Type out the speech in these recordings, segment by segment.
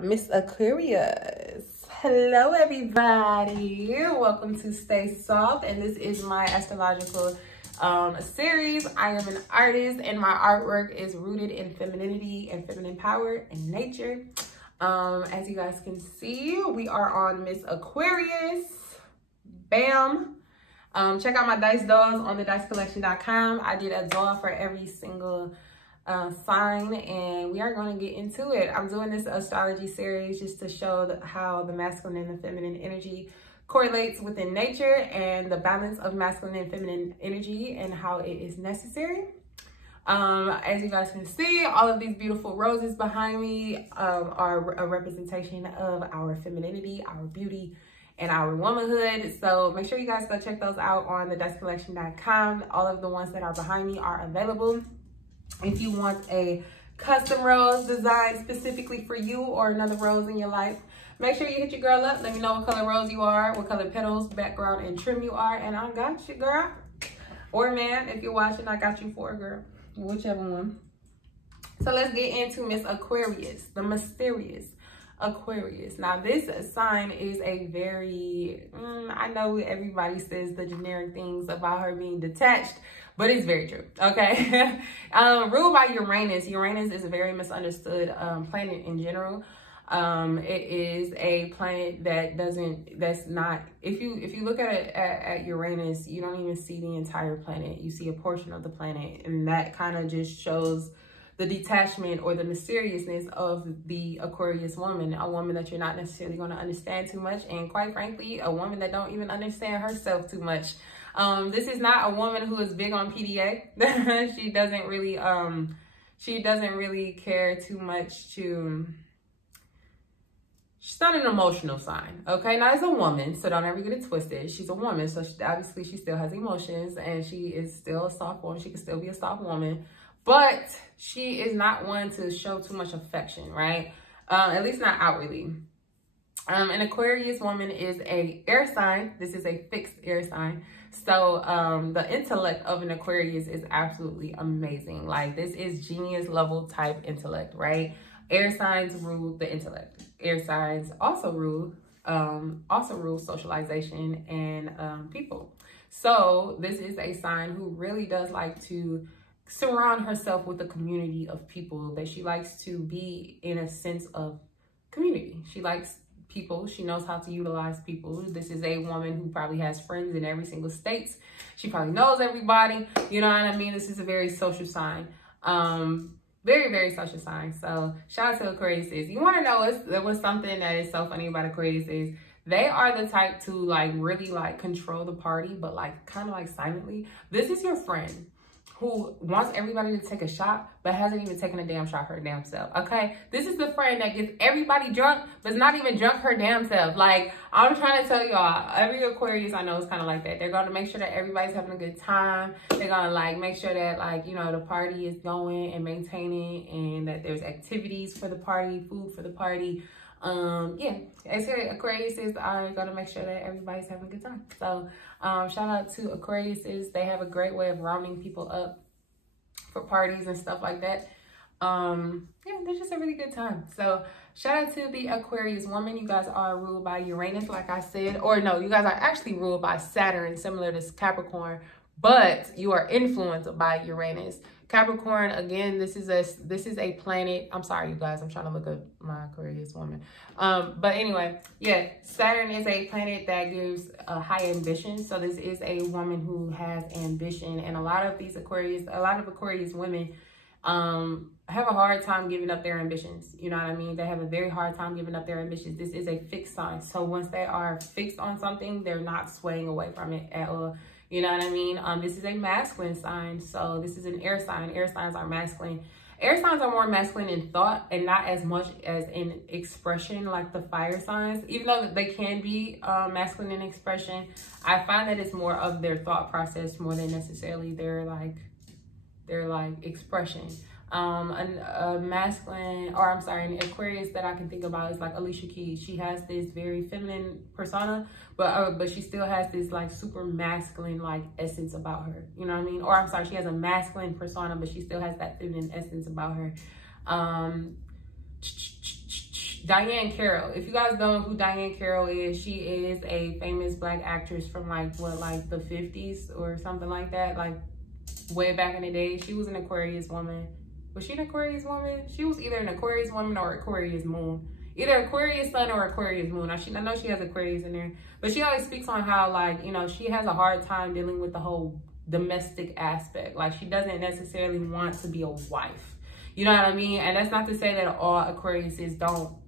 Miss Aquarius. Hello everybody, welcome to Stay Soft, and this is my astrological series. I am an artist and my artwork is rooted in femininity and feminine power and nature. As you guys can see, we are on Miss Aquarius. Bam. Check out my dice dolls on thedicecollection.com. I did a doll for every single sign, and we are going to get into it. I'm doing this astrology series just to show how the masculine and the feminine energy correlates within nature, and the balance of masculine and feminine energy and how it is necessary. As you guys can see, all of these beautiful roses behind me are a representation of our femininity, our beauty, and our womanhood. So make sure you guys go check those out on thedicecollection.com. All of the ones that are behind me are available. If you want a custom rose designed specifically for you or another rose in your life, make sure you hit your girl up. Let me know what color rose you are, what color petals, background, and trim you are, and I got you, girl. Or man, if you're watching, I got you for a girl, whichever one. So let's get into Miss Aquarius, the mysterious Aquarius. Now this sign is a very, I know everybody says the generic things about her being detached, but it's very true, okay? Ruled by Uranus. Uranus is a very misunderstood planet in general. It is a planet that that's not, if you look at it at Uranus, you don't even see the entire planet. You see a portion of the planet, and that kind of just shows the detachment or the mysteriousness of the Aquarius woman, a woman that you're not necessarily going to understand too much, and quite frankly, a woman that don't even understand herself too much. This is not a woman who is big on PDA. She doesn't really care too much to, she's not an emotional sign, okay? Now, it's a woman, so don't ever get it twisted. She's a woman, so obviously she still has emotions, and she is still a soft woman. She can still be a soft woman, but she is not one to show too much affection, right? At least not outwardly. An Aquarius woman is a air sign. This is a fixed air sign. So the intellect of an Aquarius is absolutely amazing. Like, this is genius level type intellect, right? Air signs rule the intellect. Air signs also rule socialization and people. So this is a sign who really does like to surround herself with a community of people, that she likes to be in a sense of community. She likes people. She knows how to utilize people. This is a woman who probably has friends in every single state. She probably knows everybody. You know what I mean? This is a very social sign. Very, very social sign. So shout out to Aquarius. You want to know what's something that is so funny about Aquarius is they are the type to like really like control the party, but like kind of like silently. This is your friend who wants everybody to take a shot, but hasn't even taken a damn shot her damn self, okay? This is the friend that gets everybody drunk, but's not even drunk her damn self. Like, I'm trying to tell y'all, every Aquarius I know is kind of like that. They're going to make sure that everybody's having a good time. They're going to, like, make sure that, like, you know, the party is going and maintaining, and that there's activities for the party, food for the party. Yeah, Aquariuses are going to make sure that everybody's having a good time. So, shout out to Aquariuses. They have a great way of rounding people up for parties and stuff like that. Yeah, they're just a really good time. So, shout out to the Aquarius woman. You guys are ruled by Uranus, like I said. Or no, you guys are actually ruled by Saturn, similar to Capricorn, but you are influenced by Uranus. Capricorn, again, this is a planet. I'm sorry, you guys. I'm trying to look up my Aquarius woman. But anyway, yeah, Saturn is a planet that gives a high ambition. So this is a woman who has ambition, and a lot of Aquarius women have a hard time giving up their ambitions. You know what I mean? They have a very hard time giving up their ambitions. This is a fixed sign. So once they are fixed on something, they're not swaying away from it at all. You know what I mean? This is a masculine sign. So this is an air sign. Air signs are masculine. Air signs are more masculine in thought and not as much as in expression like the fire signs. Even though they can be masculine in expression, I find that it's more of their thought process more than necessarily their expression. An Aquarius that I can think about is like Alicia Keys. She has this very feminine persona, but she still has this like super masculine like essence about her. You know what I mean? Or I'm sorry, she has a masculine persona, but she still has that feminine essence about her. Dionne Carroll. If you guys don't know who Dionne Carroll is, she is a famous Black actress from like the 50s or something like that. Like way back in the day. She was an Aquarius woman. Was she an Aquarius woman? She was either an Aquarius woman or Aquarius moon. Either Aquarius sun or Aquarius moon. I know she has Aquarius in there. But she always speaks on how, like, you know, she has a hard time dealing with the whole domestic aspect. Like, she doesn't necessarily want to be a wife. You know what I mean? And that's not to say that all Aquariuses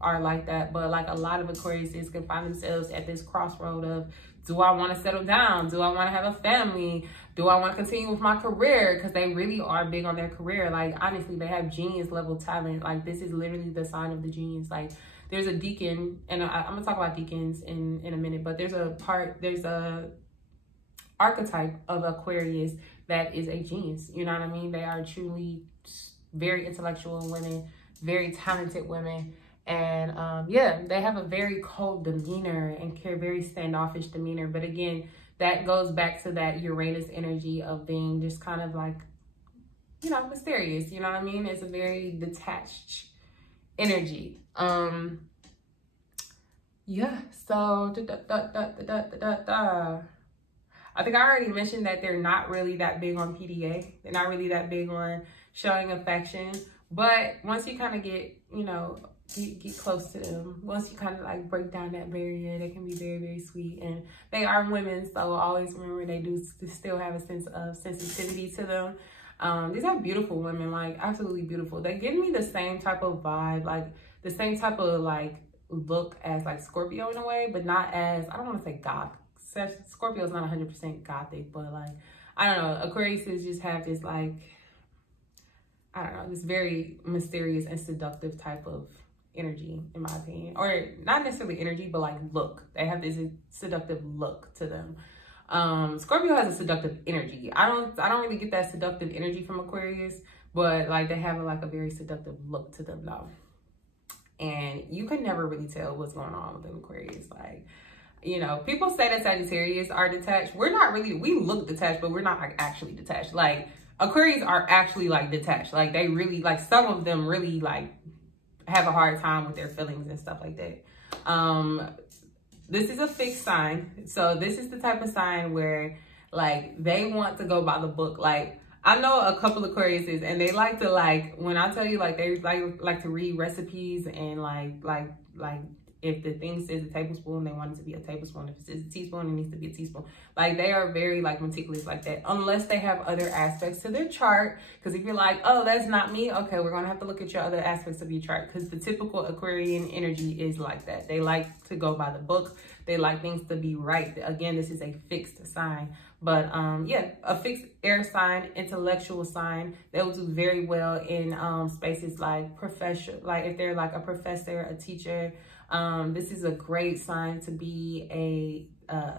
are like that. But, like, a lot of Aquariuses can find themselves at this crossroad of, do I want to settle down? Do I want to have a family? Do I want to continue with my career? Because they really are big on their career. Like, honestly, they have genius level talent. Like, this is literally the sign of the genius. Like, there's a deacon, and I'm going to talk about deacons in a minute, but there's a archetype of Aquarius that is a genius. You know what I mean? They are truly very intellectual women, very talented women. And yeah, they have a very cold demeanor and very standoffish demeanor. But again, that goes back to that Uranus energy of being just kind of like, you know, mysterious. You know what I mean? It's a very detached energy. Yeah, so I think I already mentioned that they're not really that big on PDA. They're not really that big on showing affection. But once you kind of get, you know, get close to them, once you kind of like break down that barrier, they can be very, very sweet. And they are women, so always remember they do still have a sense of sensitivity to them. These are beautiful women, like absolutely beautiful. They give me the same type of vibe, like the same type of like look as like Scorpio in a way, but not as, I don't want to say goth. Scorpio is not 100% gothic, but like, I don't know, Aquariuses just have this like, I don't know, this very mysterious and seductive type of energy, in my opinion. Or not necessarily energy, but like look. They have this seductive look to them. Scorpio has a seductive energy. I don't really get that seductive energy from Aquarius, but like they have like a very seductive look to them though. And you can never really tell what's going on with an Aquarius. Like, you know, people say that Sagittarius are detached. We're not really, we look detached, but we're not like actually detached. Like Aquarius are actually like detached. Like they really, like some of them really like have a hard time with their feelings and stuff like that. This is a fixed sign. So this is the type of sign where like they want to go by the book. Like I know a couple of Aquariuses and they like to like, when I tell you like they like to read recipes and like if the thing says a tablespoon, they want it to be a tablespoon. If it says a teaspoon, it needs to be a teaspoon. Like they are very like meticulous like that, unless they have other aspects to their chart. Because if you're like, oh, that's not me, okay, we're gonna have to look at your other aspects of your chart. Because the typical Aquarian energy is like that. They like to go by the book. They like things to be right. Again, this is a fixed sign. But yeah, a fixed air sign, intellectual sign. They'll do very well in spaces like profession, like if they're like a professor, a teacher. This is a great sign to be a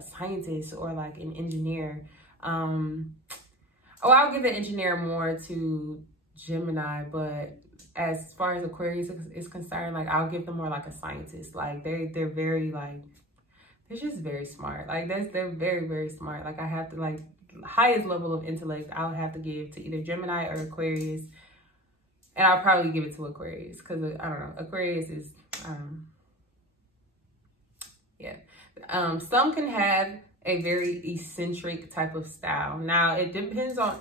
scientist or like an engineer. I'll give an engineer more to Gemini, but as far as Aquarius is concerned, like I'll give them more like a scientist. Like they're very like, they're just very smart. Like they're very, very smart. Like I have to like highest level of intellect I'll have to give to either Gemini or Aquarius. And I'll probably give it to Aquarius because I don't know, Aquarius is, yeah. Some can have a very eccentric type of style. Now it depends on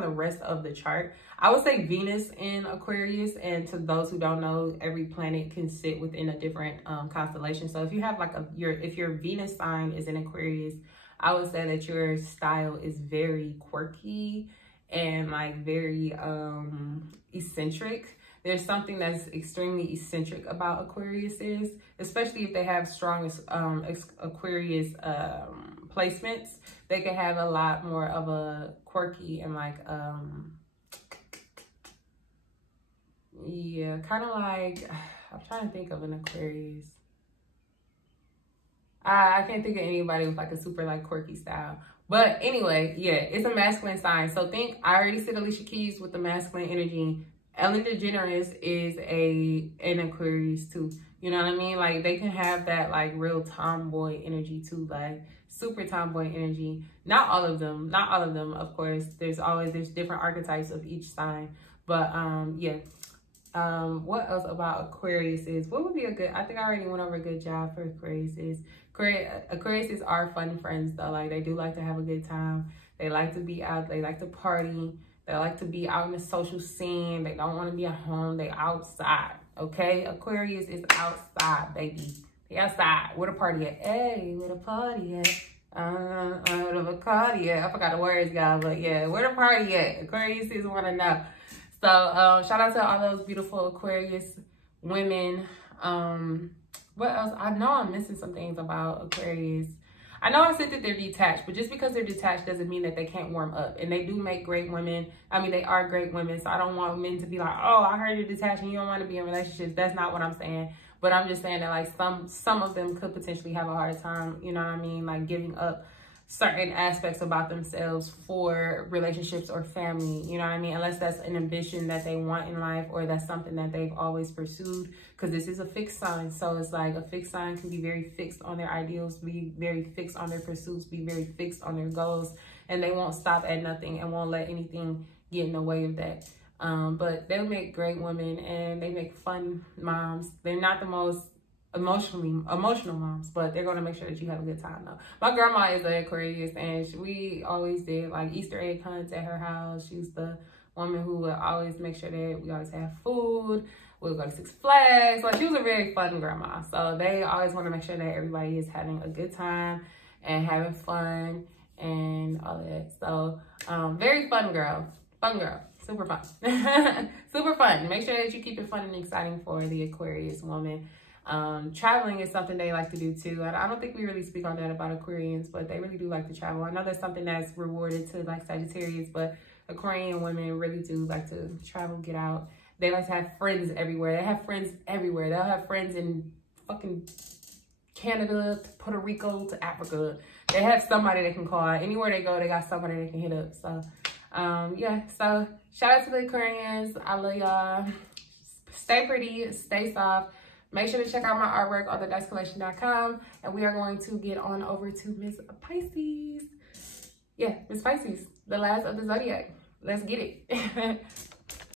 the rest of the chart. I would say Venus in Aquarius, and to those who don't know, every planet can sit within a different constellation. So if you have like if your Venus sign is in Aquarius, I would say that your style is very quirky and like very eccentric. There's something that's extremely eccentric about Aquariuses, especially if they have strong Aquarius placements. They can have a lot more of a quirky and like, yeah, kind of like, I'm trying to think of an Aquarius. I can't think of anybody with like a super like quirky style. But anyway, yeah, it's a masculine sign. So I already said Alicia Keys with the masculine energy. Ellen DeGeneres is an Aquarius too. You know what I mean? Like they can have that like real tomboy energy too, like super tomboy energy. Not all of them, of course. There's different archetypes of each sign. But yeah, What else about Aquarius is? What would be a good, I think I already went over a good job for Aquarius is. Aquarius are fun friends though. Like they do like to have a good time. They like to be out. They like to party. They like to be out in the social scene. They don't want to be at home. They outside. Okay, Aquarius is outside, baby. They outside. Where the party at? Hey, where the party at? Where the party at? I forgot the words, y'all, but yeah, where the party at? Aquarius is want to know. So shout out to all those beautiful Aquarius women. What else? I know I'm missing some things about Aquarius. I know I said that they're detached, but just because they're detached doesn't mean that they can't warm up. And they do make great women. I mean, they are great women. So I don't want men to be like, oh, I heard you're detached and you don't want to be in relationships. That's not what I'm saying. But I'm just saying that like some of them could potentially have a hard time, you know what I mean? Like giving up certain aspects about themselves for relationships or family, you know what I mean? Unless that's an ambition that they want in life or that's something that they've always pursued, because this is a fixed sign. So it's like a fixed sign can be very fixed on their ideals, be very fixed on their pursuits, be very fixed on their goals, and they won't stop at nothing and won't let anything get in the way of that. But they make great women and they make fun moms. They're not the most emotional moms, but they're going to make sure that you have a good time though. My grandma is an Aquarius and we always did like Easter egg hunts at her house. She was the woman who would always make sure that we always have food. We would go to Six Flags. Like she was a very fun grandma. So they always want to make sure that everybody is having a good time and having fun and all of that. So very fun girl. Fun girl. Super fun. Super fun. Make sure that you keep it fun and exciting for the Aquarius woman. Traveling is something they like to do too. I don't think we really speak on that about Aquarians, but they really do like to travel. I know that's something that's rewarded to like Sagittarius, but Aquarian women really do like to travel, get out. They like to have friends everywhere. They have friends everywhere. They'll have friends in fucking Canada, to Puerto Rico, to Africa. They have somebody they can call. Anywhere they go, they got somebody they can hit up. So, yeah. So, shout out to the Aquarians. I love y'all. Stay pretty. Stay soft. Make sure to check out my artwork on thedicecollection.com. And we are going to get on over to Miss Pisces. Yeah, Miss Pisces, the last of the Zodiac. Let's get it.